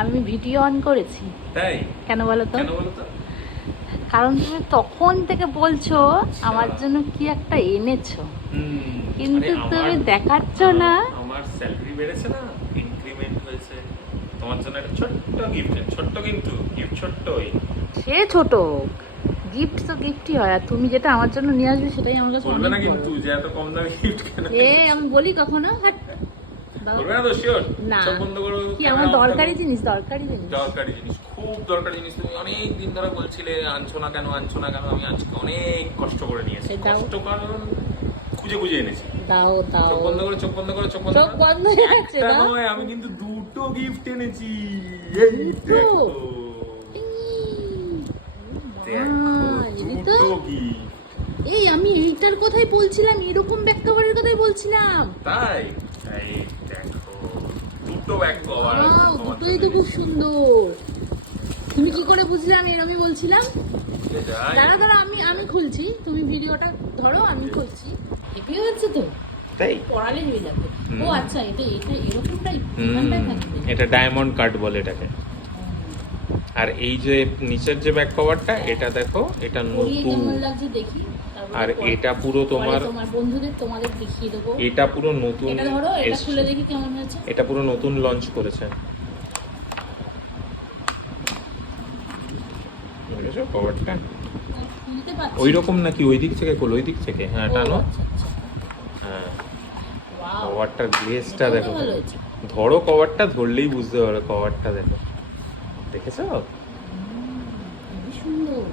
আমি video on করেছি। তাই কেন বলো তো? কেন বলো তো? কারণ তুমি তখন থেকে বলছো আমার জন্য কি একটা এনেছো, কিন্তু তুমি দেখাচ্ছ না। আমার স্যালারি বেড়েছে না, ইনক্রিমেন্ট হয়েছে, তোমার জন্য একটা ছোট্ট গিফট, ছোট্ট কিন্তু গিফট, ছোট্টই। সে ছোট গিফট তো গিফটই হয়, আর তুমি যেটা আমার জন্য নিয়ে আসবে সেটাই আমার কাছে বলবে না অনেক কিন্তু বড়। যে এত কম দামে গিফট কেন? আমি বলি কখনো? হাট, দাও। বলবে না তো? শিওর? না। সব বন্ধ করো। কি আমার দরকারি জিনিস, দরকারি জিনিস। দরকারি জিনিস, খুব দরকারি জিনিস। তুমি অনেক দিন ধরে বলছিলে আনছো না কেন, আনছো না কেন। আমি আজকে অনেক কষ্ট করে নিয়েছি, এই দাও। কষ্ট কারণ খুঁজে খুঁজে এনেছি। দাও দাও। চোখ বন্ধ করো, চোখ বন্ধ করো, চোখ বন্ধ চোখ করো। বন্ধ হয়ে যাচ্ছে একটা না? নয়, আমি কিন্তু দুটো গিফট এনেছি। এই দেখো, দেখো, দুটো গিফট। এই আমি এইটার কথাই বলছিলাম, এরকম ব্যাক কভারের কথাই বলছিলাম। তাই? এই দেখো, দুটো ব্যাগ কভার। দুটোই তো খুব সুন্দর। তুমি কি করে বুঝলে আমি এরকমই বলছিলাম? দাঁড়া দাঁড়া, আমি খুলছি, তুমি ভিডিওটা ধরো, আমি খুলছি। হেভি হচ্ছে তো, তাই? পড়ালে হয়ে যাবে। ও আচ্ছা, এটা এটা এরকমটাই থাকবে। এটা ডায়মন্ড কাট বলে এটাকে। আর এই যে নিচের যে ব্যাক কভারটা, এটা দেখো, এটা পরিয়ে নতুন। কেমন লাগছে দেখি। আর এটা পুরো তোমার বন্ধুদের তোমাদের দেখিয়ে দেবো। এটা পুরো নতুন। এটা ধরো, এটা এসছে। খুলে দেখি কেমন হয়েছে। এটা পুরো নতুন লঞ্চ করেছে। বুঝেছো কভারটা? খুলতে পারছি। ওই রকম নাকি? ওই দিক থেকে খোলো, ওই দিক থেকে। হ্যাঁ, ও, টানো। আচ্ছা, আচ্ছা। হ্যাঁ, Wow, কভারটার গ্লেজটা এটাও দেখো। ভালো হয়েছে। ধরো কভারটা, ধরলেই বুঝতে পারো কভারটা দেখো। দেখেছো? খুবই সুন্দর।